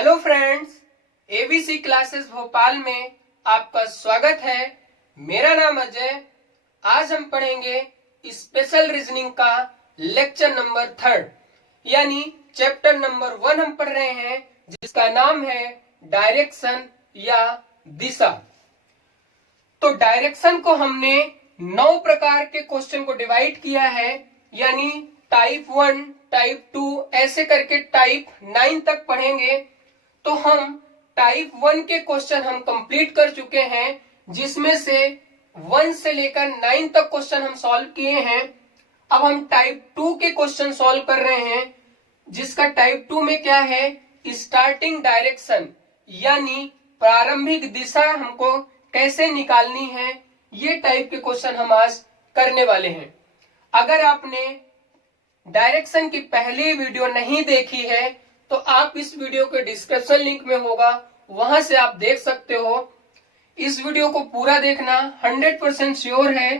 Hello friends, ABC classes Bhopal में आपका स्वागत है। मेरा नाम अजय। आज हम पढ़ेंगे स्पेशल रीजनिंग का लेक्चर नंबर 3 यानी चैप्टर नंबर 1 हम पढ़ रहे हैं, जिसका नाम है डायरेक्शन या दिशा। तो डायरेक्शन को हमने 9 प्रकार के क्वेश्चन को डिवाइड किया है, यानी टाइप 1, टाइप 2 ऐसे करके टाइप 9 तक पढ़ेंगे। तो हम टाइप 1 के क्वेश्चन हम कंप्लीट कर चुके हैं, जिसमें से 1 से लेकर 9 तक क्वेश्चन हम सॉल्व किए हैं। अब हम टाइप 2 के क्वेश्चन सॉल्व कर रहे हैं, जिसका टाइप 2 में क्या है, स्टार्टिंग डायरेक्शन यानी प्रारंभिक दिशा हमको कैसे निकालनी है, ये टाइप के क्वेश्चन हम आज करने वाले हैं। अगर आपने डायरेक्शन की पहली वीडियो नहीं देखी है तो आप इस वीडियो के डिस्क्रिप्शन लिंक में होगा, वहां से आप देख सकते हो। इस वीडियो को पूरा देखना, 100% श्योर है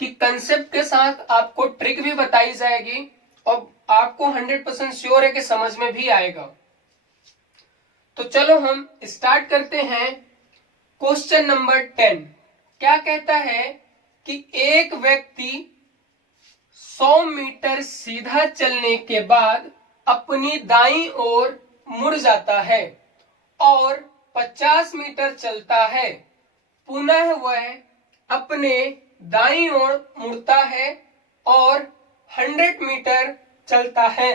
कि कंसेप्ट के साथ आपको ट्रिक भी बताई जाएगी और आपको 100% श्योर है कि समझ में भी आएगा। तो चलो हम स्टार्ट करते हैं। क्वेश्चन नंबर 10 क्या कहता है कि एक व्यक्ति 100 मीटर सीधा चलने के बाद अपनी दाईं ओर मुड़ जाता है और 50 मीटर चलता है। पुनः वह अपने दाईं ओर मुड़ता है और 100 मीटर चलता है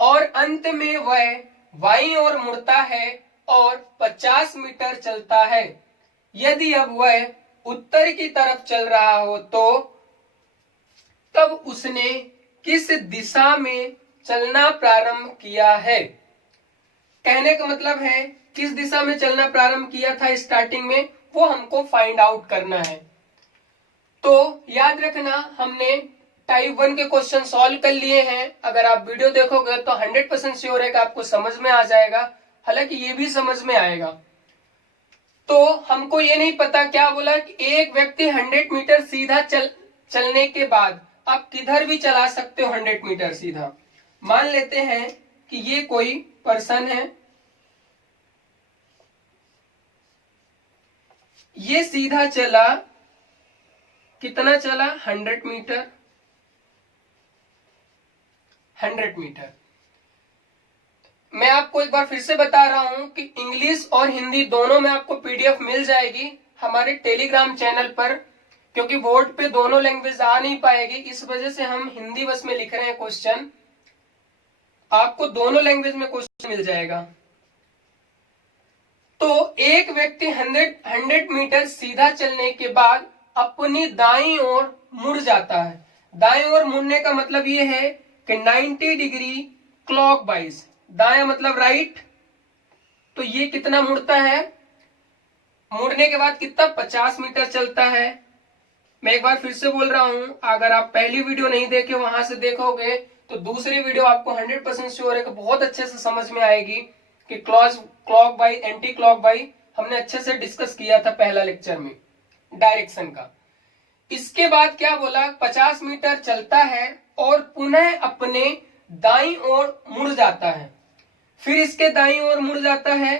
और अंत में वह बाईं ओर मुड़ता है और 50 मीटर चलता है। यदि अब वह उत्तर की तरफ चल रहा हो तो तब उसने किस दिशा में चलना प्रारंभ किया है। कहने का मतलब है किस दिशा में चलना प्रारंभ किया था स्टार्टिंग में, वो हमको फाइंड आउट करना है। तो याद रखना, हमने टाइप 1 के क्वेश्चन सॉल्व कर लिए हैं। अगर आप वीडियो देखोगे तो 100% श्योर है कि आपको समझ में आ जाएगा, हालांकि ये भी समझ में आएगा। तो हमको ये नहीं पता क्या बोला कि एक व्यक्ति 100 मीटर सीधा चलने के बाद आप किधर भी चला सकते हो 100 मीटर सीधा। मान लेते हैं कि ये कोई पर्सन है, ये सीधा चला, कितना चला, 100 मीटर। 100 मीटर। मैं आपको एक बार फिर से बता रहा हूं कि इंग्लिश और हिंदी दोनों में आपको पीडीएफ मिल जाएगी हमारे टेलीग्राम चैनल पर, क्योंकि बोर्ड पे दोनों लैंग्वेज आ नहीं पाएगी, इस वजह से हम हिंदी बस में लिख रहे हैं क्वेश्चन। आपको दोनों लैंग्वेज में क्वेश्चन मिल जाएगा। तो एक व्यक्ति 100 मीटर सीधा चलने के बाद अपनी दाईं ओर मुड़ जाता है। दाईं ओर मुड़ने का मतलब ये है कि 90 डिग्री क्लॉकवाइज, दायां मतलब राइट। तो ये कितना मुड़ता है, मुड़ने के बाद कितना, 50 मीटर चलता है। मैं एक बार फिर से बोल रहा हूं, अगर आप पहली वीडियो नहीं देखे वहां से देखोगे तो दूसरी वीडियो आपको 100% श्योर है कि बहुत अच्छे से समझ में आएगी कि clock by anti clock by हमने अच्छे से डिस्कस किया था पहला लेक्चर में डायरेक्शन का। इसके बाद क्या बोला, 50 मीटर चलता है और पुनः अपने दाईं ओर मुड़ जाता है। फिर इसके दाईं ओर मुड़ जाता है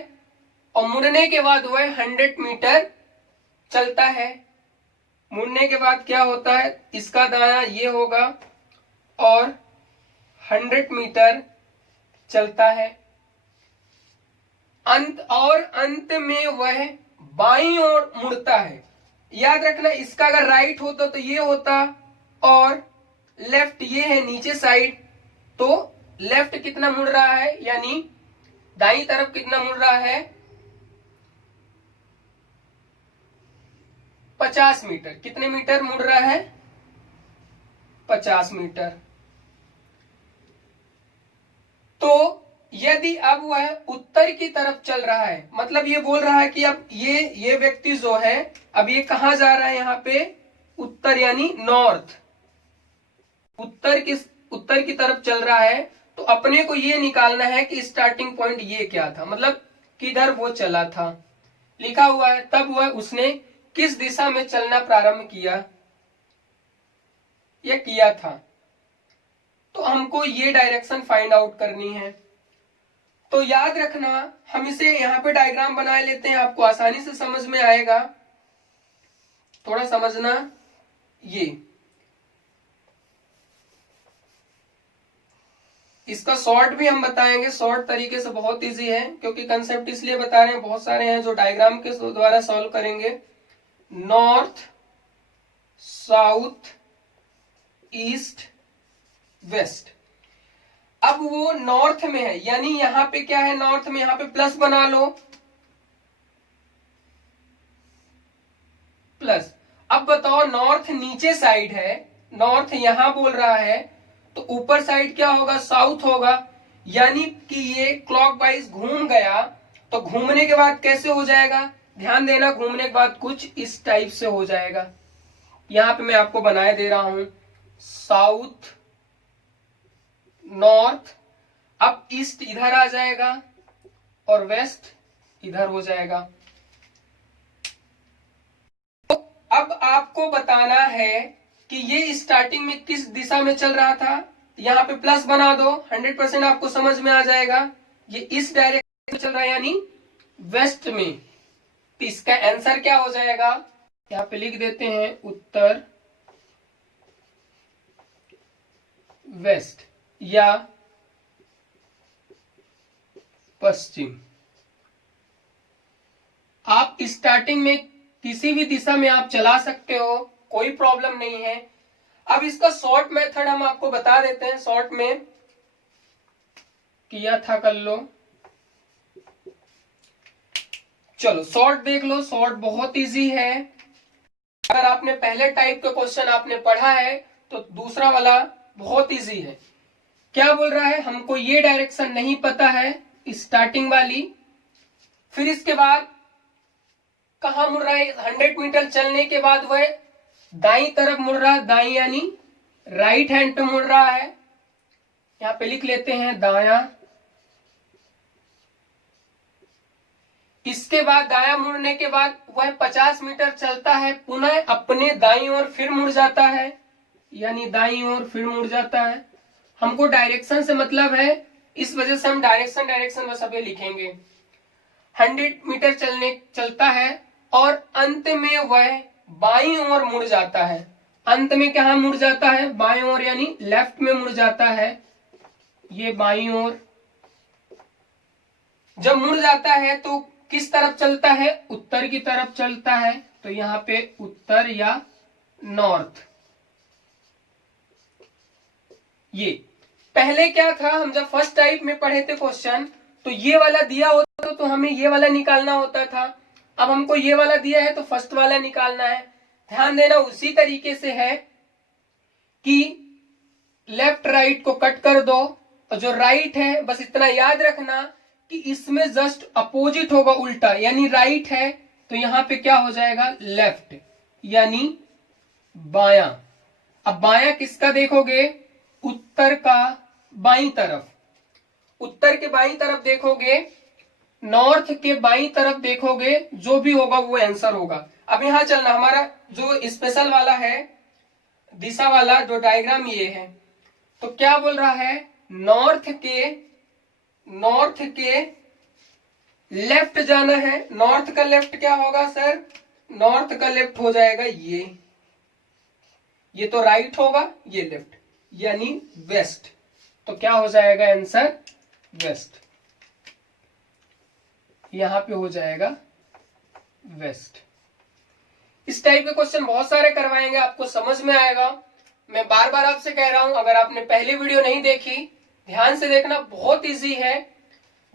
और मुड़ने के बाद वह 100 मीटर चलता है। मुड़ने के बाद क्या होता है, इसका दायां ये होगा और 100 मीटर चलता है। अंत में वह बाईं ओर मुड़ता है। याद रखना, इसका अगर राइट होता तो ये होता और लेफ्ट ये है नीचे साइड, तो लेफ्ट कितना मुड़ रहा है, यानी दाईं तरफ कितना मुड़ रहा है, 50 मीटर। कितने मीटर मुड़ रहा है, 50 मीटर। तो यदि अब वह उत्तर की तरफ चल रहा है, मतलब ये बोल रहा है कि अब ये व्यक्ति जो है अब ये कहां जा रहा है, यहाँ पे उत्तर यानी नॉर्थ, उत्तर की तरफ चल रहा है। तो अपने को ये निकालना है कि स्टार्टिंग पॉइंट ये क्या था, मतलब किधर वो चला था, लिखा हुआ है। तब वह उसने किस दिशा में चलना प्रारंभ किया या किया था। तो हमको ये डायरेक्शन फाइंड आउट करनी है। तो याद रखना, हम इसे यहाँ पे डायग्राम बना लेते हैं, आपको आसानी से समझ में आएगा। थोड़ा समझना, ये इसका शॉर्ट भी हम बताएंगे, शॉर्ट तरीके से, बहुत इजी है, क्योंकि कंसेप्ट इसलिए बता रहे हैं, बहुत सारे हैं जो डायग्राम के द्वारा सॉल्व करेंगे। North, south, east, west. अब वो नॉर्थ में है, यानी यहां पे क्या है, नॉर्थ में, यहां पे प्लस बना लो, प्लस। अब बताओ, नॉर्थ नीचे साइड है, नॉर्थ यहां बोल रहा है, तो ऊपर साइड क्या होगा, साउथ होगा। यानी कि ये क्लॉकवाइज घूम गया, तो घूमने के बाद कैसे हो जाएगा, ध्यान देना, घूमने के बाद कुछ इस टाइप से हो जाएगा। यहां पे मैं आपको बनाए दे रहा हूं, साउथ, नॉर्थ, अब ईस्ट इधर आ जाएगा और वेस्ट इधर हो जाएगा। तो अब आपको बताना है कि ये स्टार्टिंग में किस दिशा में चल रहा था। यहां पे प्लस बना दो, 100% आपको समझ में आ जाएगा। ये इस डायरेक्शन में चल रहा है, यानी वेस्ट में। तो इसका आंसर क्या हो जाएगा, यहां पे लिख देते हैं, उत्तर, वेस्ट या पश्चिम। आप स्टार्टिंग में किसी भी दिशा में आप चला सकते हो, कोई प्रॉब्लम नहीं है। अब इसका शॉर्ट मेथड हम आपको बता देते हैं, शॉर्ट में किया था, कर लो। चलो शॉर्ट देख लो, शॉर्ट बहुत इजी है। अगर आपने पहले टाइप का क्वेश्चन आपने पढ़ा है तो दूसरा वाला बहुत इजी है। क्या बोल रहा है, हमको ये डायरेक्शन नहीं पता है, स्टार्टिंग वाली, फिर इसके बाद कहा मुड़ रहा है, 100 मीटर चलने के बाद वह दाई तरफ मुड़ रहा है, दाई यानी राइट हैंड पे मुड़ रहा है। यहां पे लिख लेते हैं दाया। इसके बाद दाया मुड़ने के बाद वह 50 मीटर चलता है, पुनः अपने दाई ओर फिर मुड़ जाता है, यानी दाई ओर फिर मुड़ जाता है। हमको डायरेक्शन से मतलब है, इस वजह से हम डायरेक्शन बस अभी लिखेंगे। 100 मीटर चलता है और अंत में वह बाईं ओर मुड़ जाता है। अंत में कहा मुड़ जाता है, बाईं ओर, यानी लेफ्ट में मुड़ जाता है। ये बाईं ओर जब मुड़ जाता है तो किस तरफ चलता है, उत्तर की तरफ चलता है। तो यहाँ पे उत्तर या नॉर्थ। ये पहले क्या था, हम जब फर्स्ट टाइप में पढ़े थे क्वेश्चन, तो ये वाला दिया होता तो हमें ये वाला निकालना होता था। अब हमको ये वाला दिया है तो फर्स्ट वाला निकालना है। ध्यान देना, उसी तरीके से है कि लेफ्ट राइट को कट कर दो, और जो राइट है बस इतना याद रखना कि इसमें जस्ट अपोजिट होगा, उल्टा, यानी राइट है तो यहां पे क्या हो जाएगा, लेफ्ट, यानी बायां। अब बायां किसका देखोगे, उत्तर का बाईं तरफ। उत्तर के बाईं तरफ देखोगे, नॉर्थ के बाईं तरफ देखोगे, जो भी होगा वो आंसर होगा। अब यहां चलना, हमारा जो स्पेशल वाला है, दिशा वाला जो डायग्राम ये है, तो क्या बोल रहा है, नॉर्थ के लेफ्ट जाना है। नॉर्थ का लेफ्ट क्या होगा सर, नॉर्थ का लेफ्ट हो जाएगा ये तो राइट होगा, ये लेफ्ट, यानी वेस्ट। तो क्या हो जाएगा आंसर, वेस्ट। यहां पे हो जाएगा वेस्ट। इस टाइप के क्वेश्चन बहुत सारे करवाएंगे, आपको समझ में आएगा। मैं बार बार आपसे कह रहा हूं, अगर आपने पहली वीडियो नहीं देखी, ध्यान से देखना, बहुत इजी है।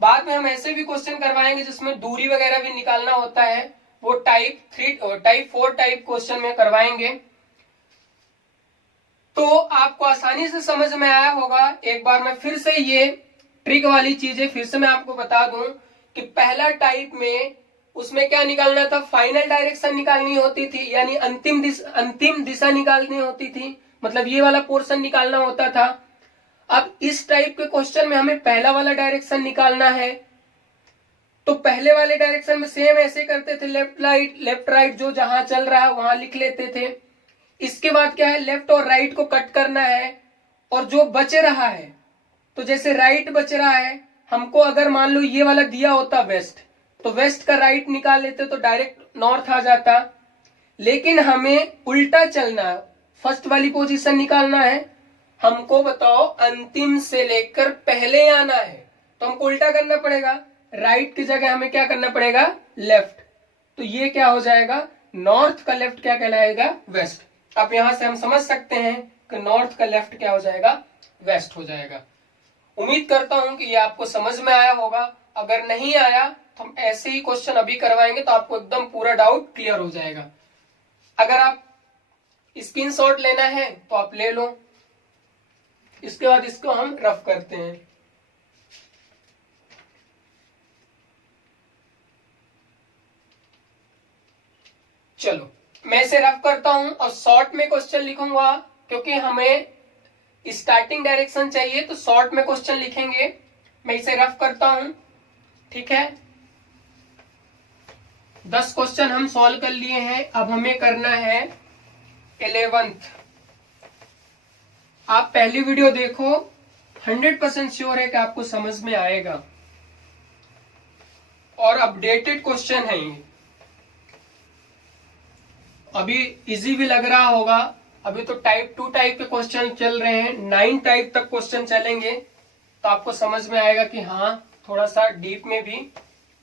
बाद में हम ऐसे भी क्वेश्चन करवाएंगे जिसमें दूरी वगैरह भी निकालना होता है, वो टाइप 4 टाइप क्वेश्चन में करवाएंगे। तो आपको आसानी से समझ में आया होगा। एक बार मैं फिर से ये ट्रिक वाली चीजें फिर से मैं आपको बता दूं कि पहला टाइप में उसमें क्या निकालना था, फाइनल डायरेक्शन निकालनी होती थी, यानी अंतिम दिशा निकालनी होती थी, मतलब ये वाला पोर्शन निकालना होता था। अब इस टाइप के क्वेश्चन में हमें पहला वाला डायरेक्शन निकालना है, तो पहले वाले डायरेक्शन में सेम ऐसे करते थे, लेफ्ट राइट जो जहां चल रहा है वहां लिख लेते थे। इसके बाद क्या है, लेफ्ट और राइट को कट करना है, और जो बच रहा है, तो जैसे राइट बच रहा है हमको अगर मान लो ये वाला दिया होता वेस्ट, तो वेस्ट का राइट निकाल लेते तो डायरेक्ट नॉर्थ आ जाता, लेकिन हमें उल्टा चलना है, फर्स्ट वाली पोजीशन निकालना है। हमको बताओ अंतिम से लेकर पहले आना है, तो हमको उल्टा करना पड़ेगा, राइट की जगह हमें क्या करना पड़ेगा, लेफ्ट। तो ये क्या हो जाएगा, नॉर्थ का लेफ्ट क्या कहलाएगा, वेस्ट। अब यहां से हम समझ सकते हैं कि नॉर्थ का लेफ्ट क्या हो जाएगा, वेस्ट हो जाएगा। उम्मीद करता हूं कि ये आपको समझ में आया होगा। अगर नहीं आया तो हम ऐसे ही क्वेश्चन अभी करवाएंगे तो आपको एकदम पूरा डाउट क्लियर हो जाएगा। अगर आप स्क्रीनशॉट लेना है तो आप ले लो, इसके बाद इसको हम रफ करते हैं। चलो मैं इसे रफ करता हूं और शॉर्ट में क्वेश्चन लिखूंगा, क्योंकि हमें स्टार्टिंग डायरेक्शन चाहिए तो शॉर्ट में क्वेश्चन लिखेंगे। मैं इसे रफ करता हूं, ठीक है। 10 क्वेश्चन हम सॉल्व कर लिए हैं, अब हमें करना है 11th। आप पहली वीडियो देखो, 100% श्योर है कि आपको समझ में आएगा, और अपडेटेड क्वेश्चन है ये। अभी इजी भी लग रहा होगा, अभी तो टाइप 2 टाइप के क्वेश्चन चल रहे हैं, 9 टाइप तक क्वेश्चन चलेंगे, तो आपको समझ में आएगा कि हाँ थोड़ा सा डीप में भी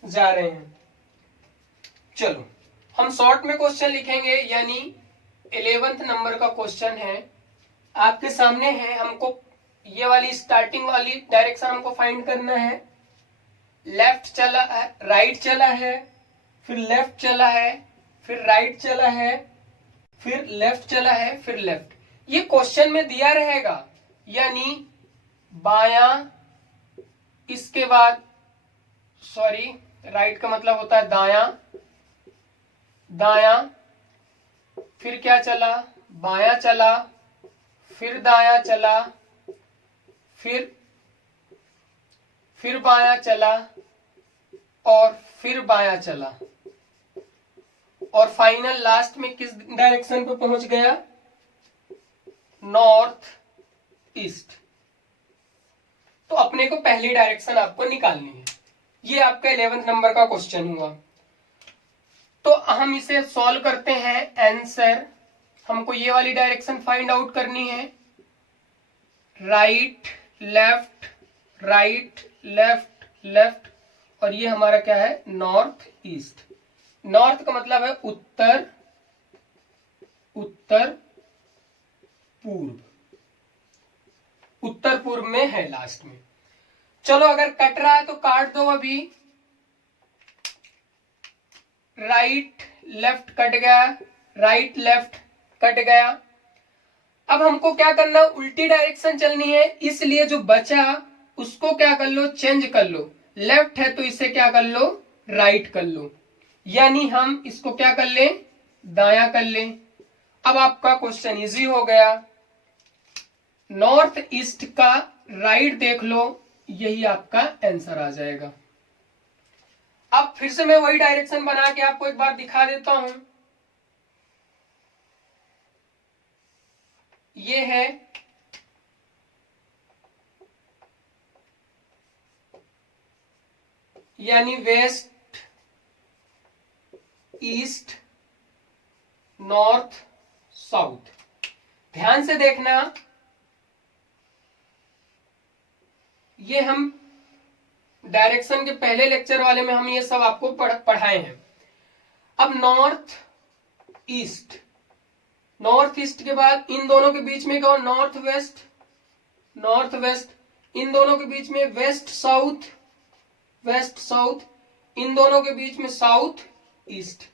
जा रहे हैं। चलो हम शॉर्ट में क्वेश्चन लिखेंगे, यानी 11th नंबर का क्वेश्चन है आपके सामने है। हमको ये वाली स्टार्टिंग वाली डायरेक्शन हमको फाइंड करना है। लेफ्ट चला है, राइट चला है, फिर लेफ्ट चला है, फिर राइट चला है, फिर लेफ्ट चला है, फिर लेफ्ट। ये क्वेश्चन में दिया रहेगा, यानी बायां, इसके बाद सॉरी राइट का मतलब होता है दायां, दायां, फिर क्या चला, बायां चला, फिर दायां चला, फिर बायां चला, और फिर बायां चला, और फाइनल लास्ट में किस डायरेक्शन पे पहुंच गया, नॉर्थ ईस्ट। तो अपने को पहली डायरेक्शन आपको निकालनी है। ये आपका 11th नंबर का क्वेश्चन हुआ। तो हम इसे सॉल्व करते हैं। आंसर हमको ये वाली डायरेक्शन फाइंड आउट करनी है, right left, right left left, और ये हमारा क्या है, नॉर्थ ईस्ट। नॉर्थ का मतलब है उत्तर, उत्तर पूर्व, उत्तर पूर्व में है लास्ट में। चलो अगर कट रहा है तो काट दो अभी। राइट लेफ्ट कट गया, राइट लेफ्ट कट गया। अब हमको क्या करना, उल्टी डायरेक्शन चलनी है, इसलिए जो बचा उसको क्या कर लो, चेंज कर लो। लेफ्ट है तो इसे क्या कर लो, राइट कर लो, यानी हम इसको क्या कर लें, दायां कर लें। अब आपका क्वेश्चन इजी हो गया। नॉर्थ ईस्ट का राइट देख लो, यही आपका आंसर आ जाएगा। अब फिर से मैं वही डायरेक्शन बना के आपको एक बार दिखा देता हूं। ये है यानी वेस्ट, ईस्ट, नॉर्थ, साउथ। ध्यान से देखना, ये हम डायरेक्शन के पहले लेक्चर वाले में हम ये सब आपको पढ़ाए हैं। अब नॉर्थ ईस्ट, नॉर्थ ईस्ट के बाद इन दोनों के बीच में क्या, नॉर्थ वेस्ट, नॉर्थ वेस्ट, इन दोनों के बीच में वेस्ट साउथ, वेस्ट साउथ, इन दोनों के बीच में साउथ ईस्ट।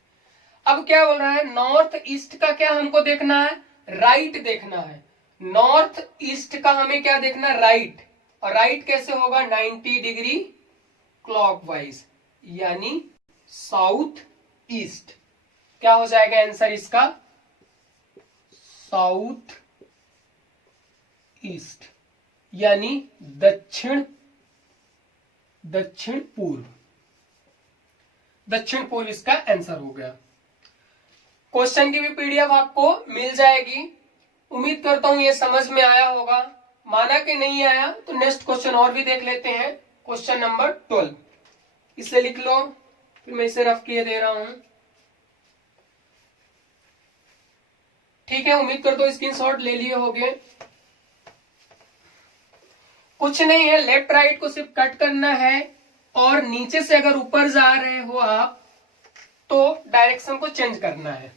अब क्या बोल रहा है, नॉर्थ ईस्ट का क्या हमको देखना है, राइट देखना है। नॉर्थ ईस्ट का हमें क्या देखना, राइट। और राइट कैसे होगा, 90 डिग्री क्लॉकवाइज, यानी साउथ ईस्ट। क्या हो जाएगा आंसर इसका, साउथ ईस्ट, यानी दक्षिण, दक्षिण पूर्व, दक्षिण पूर्व इसका आंसर हो गया। क्वेश्चन की भी पीडीएफ आपको मिल जाएगी। उम्मीद करता हूं ये समझ में आया होगा। माना कि नहीं आया तो नेक्स्ट क्वेश्चन और भी देख लेते हैं। Question number 12। इसे लिख लो, फिर मैं इसे रफ किए दे रहा हूं। ठीक है, उम्मीद करता हूं स्क्रीनशॉट ले लिए होंगे। कुछ नहीं है, लेफ्ट राइट को सिर्फ कट करना है और नीचे से अगर ऊपर जा रहे हो आप तो डायरेक्शन को चेंज करना है।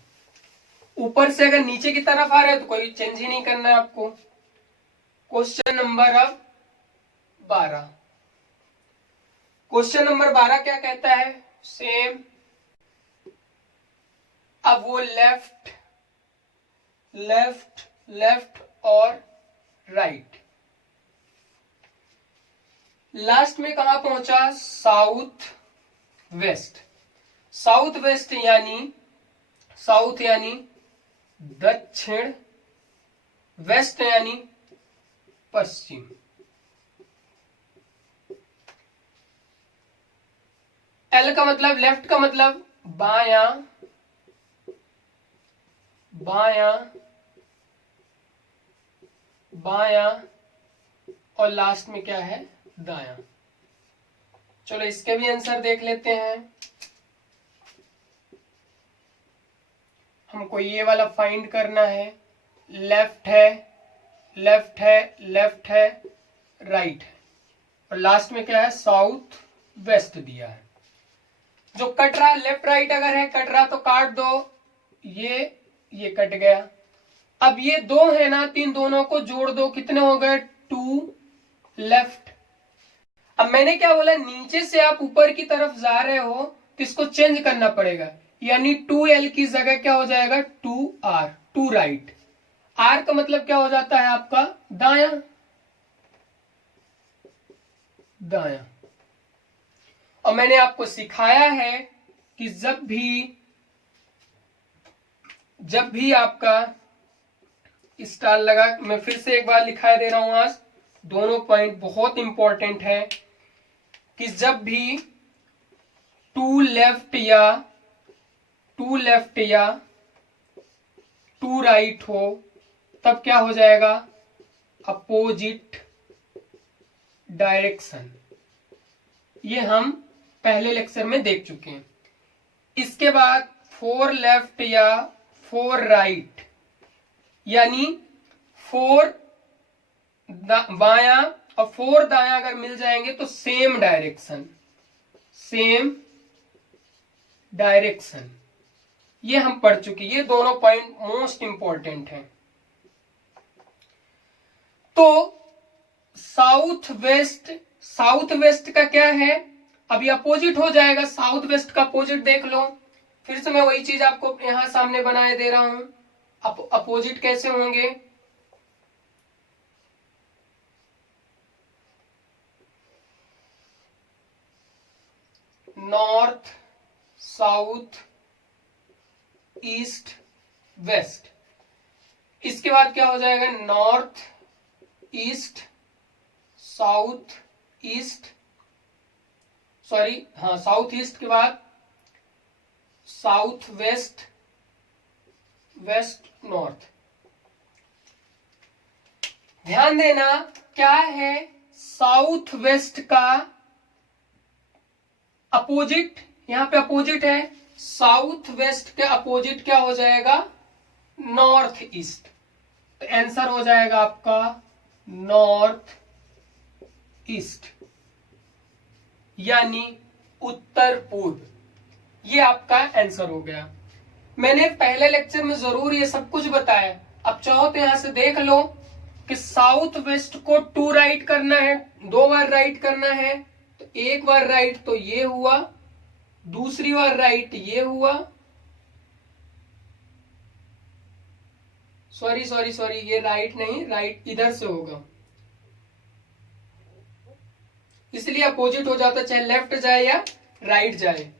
ऊपर से अगर नीचे की तरफ आ रहे हो तो कोई चेंज ही नहीं करना है आपको। क्वेश्चन नंबर अब 12। क्वेश्चन नंबर 12 क्या कहता है? सेम। अब वो लेफ्ट लेफ्ट लेफ्ट और राइट, लास्ट में कहां पहुंचा? South west. साउथ वेस्ट यानी साउथ यानी दक्षिण, वेस्ट यानी पश्चिम। एल का मतलब लेफ्ट का मतलब बायां, बायां बायां, और लास्ट में क्या है? दायां। चलो इसके भी आंसर देख लेते हैं। हमको ये वाला फाइंड करना है। लेफ्ट है, लेफ्ट है, लेफ्ट है, राइट है, और लास्ट में क्या है? साउथ वेस्ट दिया है। जो कट रहा, लेफ्ट राइट अगर है कट रहा तो काट दो, ये कट गया। अब ये दो है ना, तीन दोनों को जोड़ दो, कितने हो गए? 2 लेफ्ट। अब मैंने क्या बोला? नीचे से आप ऊपर की तरफ जा रहे हो तो इसको चेंज करना पड़ेगा, यानी 2L की जगह क्या हो जाएगा? 2R, 2 right. R का मतलब क्या हो जाता है आपका? दायां, दायां। और मैंने आपको सिखाया है कि जब भी आपका स्टार लगा, मैं फिर से एक बार लिखा दे रहा हूं, आज दोनों पॉइंट बहुत इंपॉर्टेंट है, कि जब भी 2 लेफ्ट या 2 राइट हो तब क्या हो जाएगा? Opposite direction. ये हम पहले लेक्चर में देख चुके हैं। इसके बाद 4 लेफ्ट या 4 राइट, यानी 4 बायां और 4 दायां अगर मिल जाएंगे तो सेम डायरेक्शन। ये हम पढ़ चुके, ये दोनों पॉइंट मोस्ट इंपॉर्टेंट हैं। तो साउथ वेस्ट का क्या है? अभी अपोजिट हो जाएगा। साउथ वेस्ट का अपोजिट देख लो, फिर से मैं वही चीज आपको यहां सामने बनाए दे रहा हूं। अपोजिट कैसे होंगे? North, south, east, west. इसके बाद क्या हो जाएगा? North east, south east, south east के बाद साउथ वेस्ट, वेस्ट नॉर्थ। ध्यान देना, क्या है? साउथ वेस्ट का अपोजिट, यहां पे अपोजिट है। साउथ वेस्ट के अपोजिट क्या हो जाएगा? North east. तो आंसर हो जाएगा आपका नॉर्थ ईस्ट, यानी उत्तर पूर्व। ये आपका आंसर हो गया। मैंने पहले लेक्चर में जरूर ये सब कुछ बताया। अब चाहो तो यहां से देख लो कि साउथ वेस्ट को 2 राइट करना है, 2 बार राइट करना है, तो एक बार राइट तो ये हुआ, दूसरी बार राइट ये हुआ, सॉरी ये राइट नहीं, राइट इधर से होगा, इसलिए अपोजिट हो जाता, चाहे लेफ्ट जाए या राइट जाए।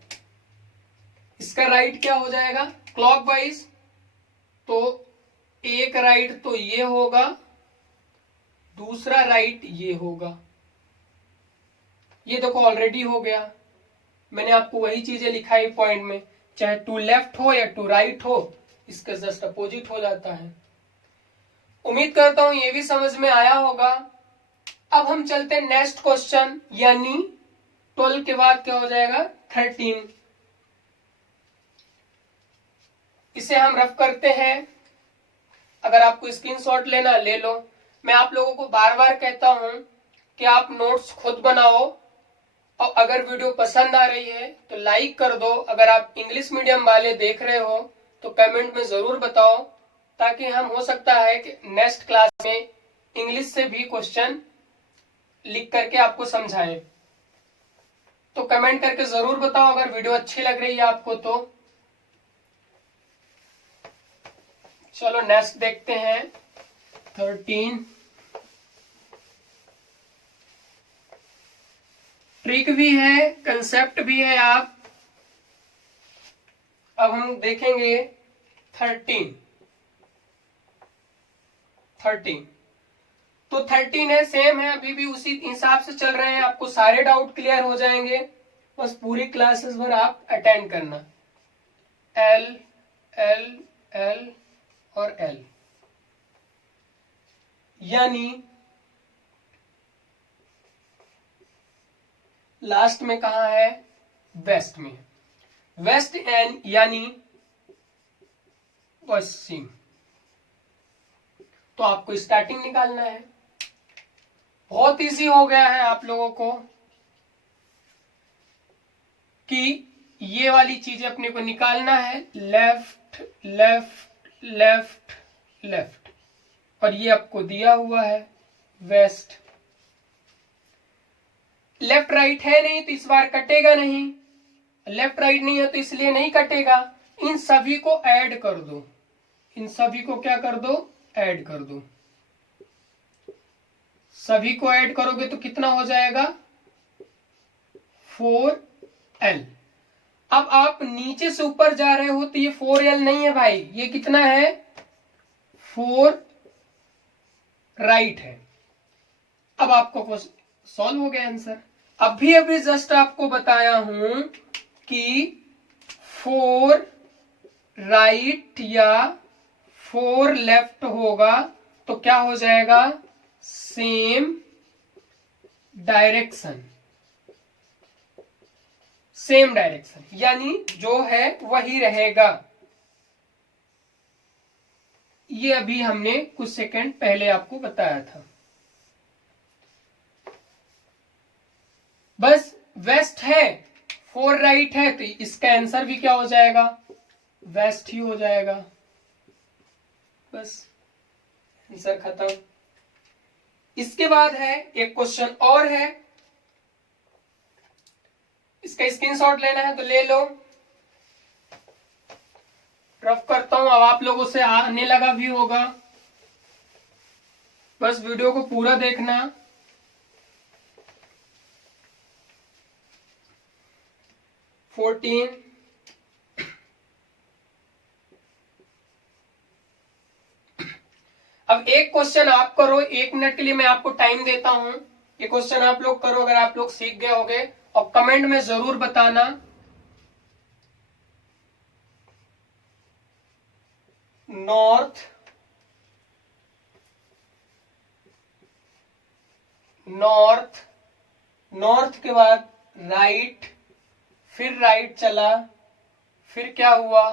इसका राइट क्या हो जाएगा? क्लॉकवाइज। तो एक राइट तो ये होगा, दूसरा राइट ये होगा। ये देखो ऑलरेडी हो गया। मैंने आपको वही चीजें लिखाई पॉइंट में, चाहे 2 लेफ्ट हो या 2 राइट हो, इसका जस्ट अपोजिट हो जाता है। उम्मीद करता हूं ये भी समझ में आया होगा। अब हम चलते हैं नेक्स्ट क्वेश्चन, यानी 12 के बाद क्या हो जाएगा 13। इसे हम रफ करते हैं। अगर आपको स्क्रीनशॉट लेना ले लो। मैं आप लोगों को बार बार कहता हूं कि आप नोट्स खुद बनाओ, और अगर वीडियो पसंद आ रही है तो लाइक कर दो। अगर आप इंग्लिश मीडियम वाले देख रहे हो तो कमेंट में जरूर बताओ, ताकि हम हो सकता है कि नेक्स्ट क्लास में इंग्लिश से भी क्वेश्चन लिख करके आपको समझाएं। तो कमेंट करके जरूर बताओ अगर वीडियो अच्छी लग रही है आपको तो। चलो नेक्स्ट देखते हैं 13। ट्रिक भी है, कंसेप्ट भी है। आप अब हम देखेंगे 13। तो 13 है, सेम है, अभी भी उसी हिसाब से चल रहे हैं। आपको सारे डाउट क्लियर हो जाएंगे, बस पूरी क्लासेस भर आप अटेंड करना। एल एल एल और एल, यानी लास्ट में कहा है वेस्ट में। वेस्ट एन यानी पश्चिम। तो आपको स्टार्टिंग निकालना है। बहुत इजी हो गया है आप लोगों को कि ये वाली चीजें अपने को निकालना है। लेफ्ट लेफ्ट लेफ्ट लेफ्ट, और ये आपको दिया हुआ है वेस्ट। लेफ्ट राइट है नहीं तो इस बार कटेगा नहीं। लेफ्ट राइट नहीं है तो इसलिए नहीं कटेगा। इन सभी को ऐड कर दो। इन सभी को क्या कर दो, ऐड कर दो। सभी को ऐड करोगे तो कितना हो जाएगा 4L। अब आप नीचे से ऊपर जा रहे हो तो ये 4L नहीं है भाई, ये कितना है 4 राइट है। अब आपको सॉल्व हो गया आंसर। अभी जस्ट आपको बताया हूं कि 4 राइट या 4 लेफ्ट होगा तो क्या हो जाएगा सेम डायरेक्शन। सेम डायरेक्शन यानी जो है वही रहेगा। ये अभी हमने कुछ सेकंड पहले आपको बताया था। बस वेस्ट है, 4 राइट है, तो इसका आंसर भी क्या हो जाएगा वेस्ट ही हो जाएगा। बस आंसर खत्म। इसके बाद है एक क्वेश्चन और है, इसका स्क्रीनशॉट लेना है तो ले लो। रफ करता हूं, अब आप लोगों से आने लगा भी होगा, बस वीडियो को पूरा देखना। अब एक क्वेश्चन आप करो, 1 मिनट के लिए मैं आपको टाइम देता हूं। ये क्वेश्चन आप लोग करो, अगर आप लोग सीख गए होंगे, और कमेंट में जरूर बताना। नॉर्थ नॉर्थ नॉर्थ के बाद राइट, फिर राइट चला, फिर क्या हुआ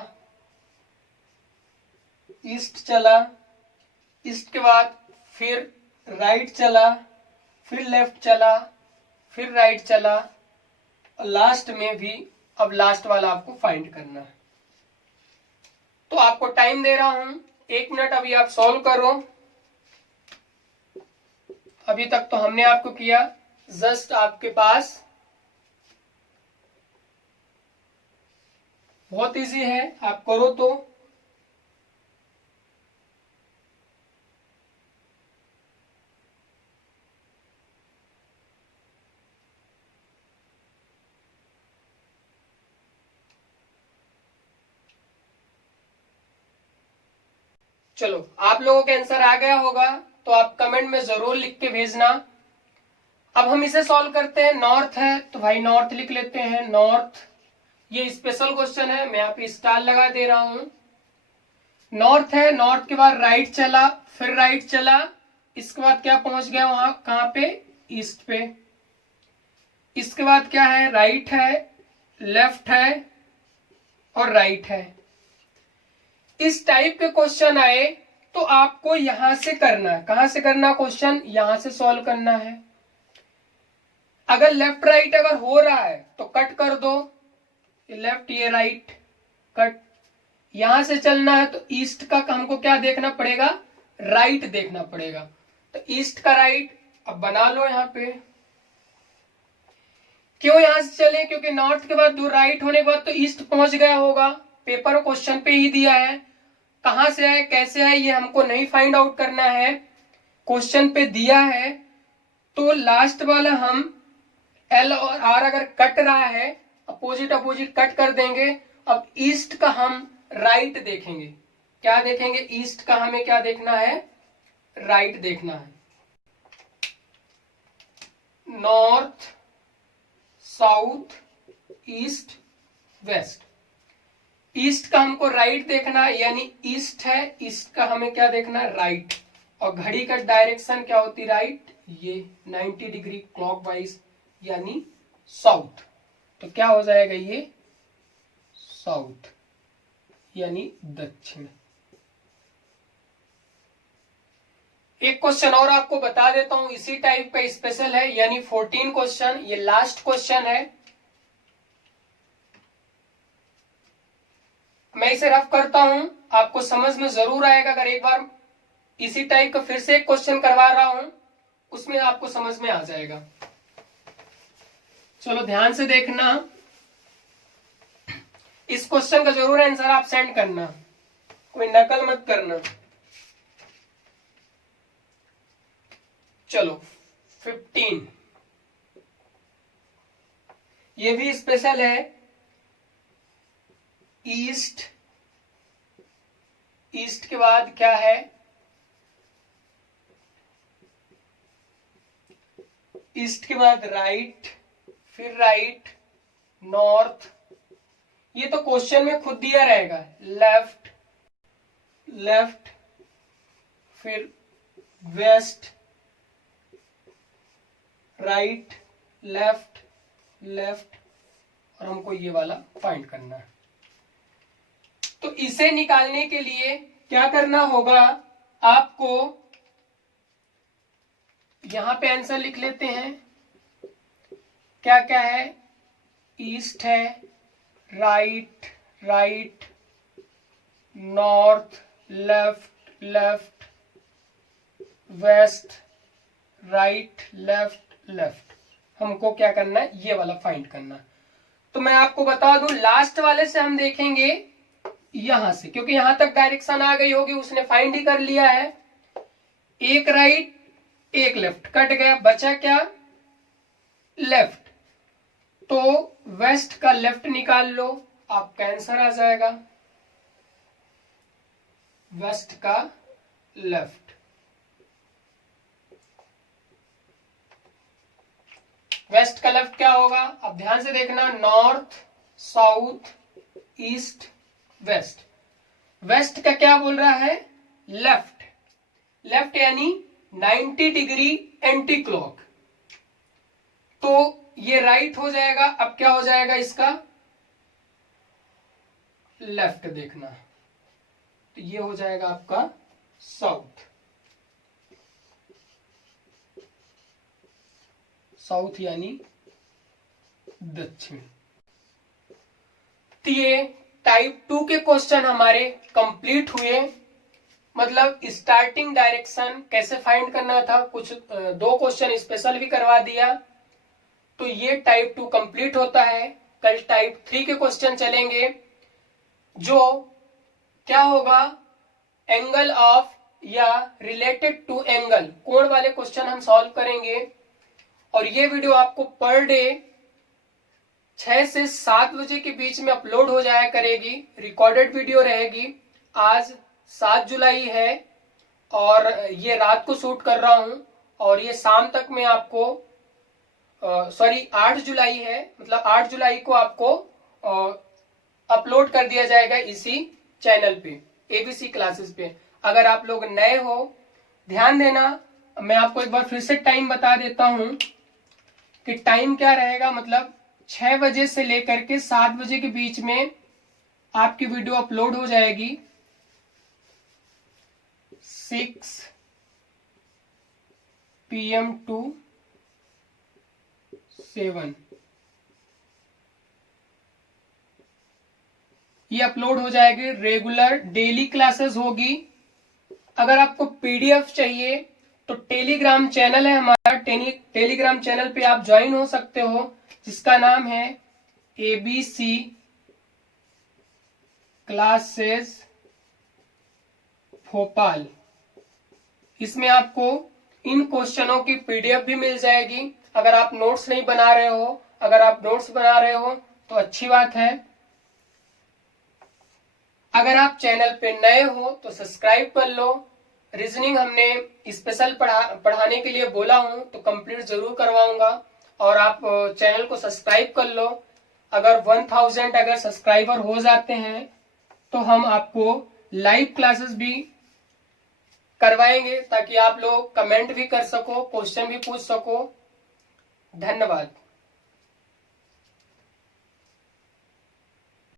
ईस्ट चला, ईस्ट के बाद फिर राइट चला, फिर लेफ्ट चला, फिर राइट चला, और लास्ट में भी अब लास्ट वाला आपको फाइंड करना है। तो आपको टाइम दे रहा हूं 1 मिनट, अभी आप सॉल्व करो। अभी तक तो हमने आपको किया, जस्ट आपके पास बहुत इजी है, आप करो तो। चलो आप लोगों के आंसर आ गया होगा तो आप कमेंट में जरूर लिख के भेजना। अब हम इसे सॉल्व करते हैं। नॉर्थ है तो भाई नॉर्थ लिख लेते हैं, नॉर्थ। ये स्पेशल क्वेश्चन है, मैं यहाँ पे स्टार लगा दे रहा हूं। नॉर्थ है, नॉर्थ के बाद राइट चला, फिर राइट चला, इसके बाद क्या पहुंच गया वहां, कहां पे ईस्ट पे। इसके बाद क्या है, राइट है, लेफ्ट है और राइट है। इस टाइप के क्वेश्चन आए तो आपको यहां से करना है। कहां से करना क्वेश्चन, यहां से सॉल्व करना है। अगर लेफ्ट राइट अगर हो रहा है तो कट कर दो, ये लेफ्ट ये राइट, कट। यहां से चलना है तो ईस्ट का हमको क्या देखना पड़ेगा, राइट देखना पड़ेगा। तो ईस्ट का राइट अब बना लो यहां पे। क्यों यहां से चले, क्योंकि नॉर्थ के बाद दो राइट होने के बाद तो ईस्ट पहुंच गया होगा। पेपर क्वेश्चन पे ही दिया है, कहां से आए कैसे आए ये हमको नहीं फाइंड आउट करना है, क्वेश्चन पे दिया है। तो लास्ट वाला हम एल और आर अगर कट रहा है, अपोजिट अपोजिट कट कर देंगे। अब ईस्ट का हम राइट देखेंगे। क्या देखेंगे, ईस्ट का हमें क्या देखना है, राइट देखना है। North, south, east, west. East का हमको राइट देखना है, यानी ईस्ट है, ईस्ट का हमें क्या देखना है, राइट। और घड़ी का डायरेक्शन क्या होती, राइट, ये 90 डिग्री क्लॉकवाइज यानी साउथ। तो क्या हो जाएगा, ये साउथ यानी दक्षिण। एक क्वेश्चन और आपको बता देता हूं, इसी टाइप का स्पेशल है, यानी 14 क्वेश्चन, ये लास्ट क्वेश्चन है। मैं इसे रफ करता हूं, आपको समझ में जरूर आएगा। अगर एक बार इसी टाइप का फिर से एक क्वेश्चन करवा रहा हूं, उसमें आपको समझ में आ जाएगा। चलो ध्यान से देखना, इस क्वेश्चन का जरूर आंसर आप सेंड करना, कोई नकल मत करना। चलो 15, ये भी स्पेशल है। ईस्ट, ईस्ट के बाद क्या है, ईस्ट के बाद राइट, फिर राइट, नॉर्थ। ये तो क्वेश्चन में खुद दिया रहेगा, लेफ्ट, लेफ्ट, फिर वेस्ट, राइट, लेफ्ट, लेफ्ट, और हमको ये वाला फाइंड करना है। तो इसे निकालने के लिए क्या करना होगा, आपको यहां पे आंसर लिख लेते हैं। क्या क्या है, ईस्ट है, right, right, north, left, left, west, right, left, left. हमको क्या करना है, ये वाला फाइंड करना। तो मैं आपको बता दूं, लास्ट वाले से हम देखेंगे यहां से, क्योंकि यहां तक डायरेक्शन आ गई होगी, उसने फाइंड ही कर लिया है। एक राइट एक लेफ्ट, कट गया, बचा क्या, लेफ्ट। तो वेस्ट का लेफ्ट निकाल लो, आपका आंसर आ जाएगा, वेस्ट का लेफ्ट। वेस्ट का लेफ्ट क्या होगा, अब ध्यान से देखना, north, south, east, west. West का क्या बोल रहा है, लेफ्ट, लेफ्ट यानी 90 डिग्री एंटी क्लॉक। तो ये राइट हो जाएगा। अब क्या हो जाएगा इसका, लेफ्ट देखना, तो ये हो जाएगा आपका साउथ, साउथ यानी दक्षिण। तो ये टाइप 2 के क्वेश्चन हमारे कंप्लीट हुए। मतलब स्टार्टिंग डायरेक्शन कैसे फाइंड करना था, कुछ दो क्वेश्चन स्पेशल भी करवा दिया। तो ये टाइप 2 कंप्लीट होता है। कल टाइप 3 के क्वेश्चन चलेंगे, जो क्या होगा, एंगल ऑफ या रिलेटेड टू एंगल, कोण वाले क्वेश्चन हम सॉल्व करेंगे। और ये वीडियो आपको पर डे 6 से 7 बजे के बीच में अपलोड हो जाया करेगी, रिकॉर्डेड वीडियो रहेगी। आज 7 जुलाई है और ये रात को शूट कर रहा हूं, और ये शाम तक में आपको 8 जुलाई है, मतलब 8 जुलाई को आपको अपलोड कर दिया जाएगा इसी चैनल पे, एबीसी क्लासेस पे। अगर आप लोग नए हो, ध्यान देना, मैं आपको एक बार फिर से टाइम बता देता हूं कि टाइम क्या रहेगा। मतलब 6 बजे से लेकर के 7 बजे के बीच में आपकी वीडियो अपलोड हो जाएगी। 6 PM to 7 ये अपलोड हो जाएगी। रेगुलर डेली क्लासेस होगी। अगर आपको PDF चाहिए तो टेलीग्राम चैनल है हमारा, टेलीग्राम चैनल पे आप ज्वाइन हो सकते हो, जिसका नाम है ABC क्लासेस भोपाल। इसमें आपको इन क्वेश्चनों की PDF भी मिल जाएगी। अगर आप नोट्स नहीं बना रहे हो, अगर आप नोट्स बना रहे हो तो अच्छी बात है। अगर आप चैनल पे नए हो तो सब्सक्राइब कर लो। रीजनिंग हमने स्पेशल पढ़ाने के लिए बोला हूं तो कंप्लीट जरूर करवाऊंगा, और आप चैनल को सब्सक्राइब कर लो। अगर 1000 अगर सब्सक्राइबर हो जाते हैं तो हम आपको लाइव क्लासेस भी करवाएंगे, ताकि आप लोग कमेंट भी कर सको, क्वेश्चन भी पूछ सको। धन्यवाद।